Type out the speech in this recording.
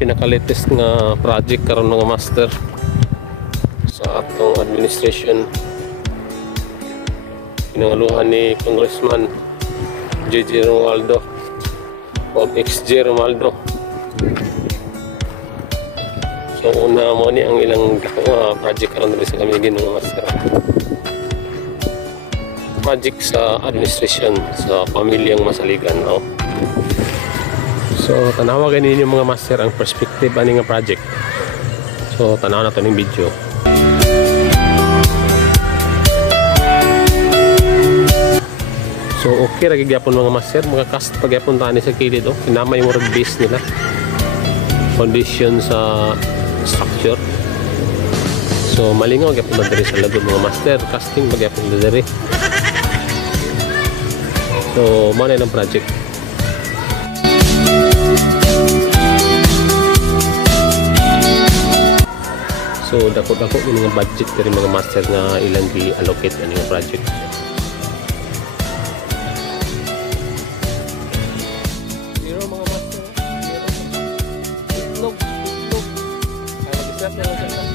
pinaka-latest nga project karon mga master sa atong administration. Pinangaluhan ni Congressman JJ Romualdo o XJ Romualdo. So una mo ni ang ilang project karon diri sa Camiguin mga master. Project sa administration sa pamilyang Masaligan, no? So tanawa ganin yung mga master ang perspective ani nga project. So tanaw na to ning video. So okay ra gyapon mga master, mga cast pagyapon tani sa kilid oh. Kinamay yung road base nila. Condition sa structure. So malingaw gyapon diri sa lagod mga master, casting pagyapon diri. So mo na ng project. So dako-dako yung mga budget dari mga master nga ilang di-allocate ani nga project. Zero mga master. Zero. Look. Ay mag-start na lang.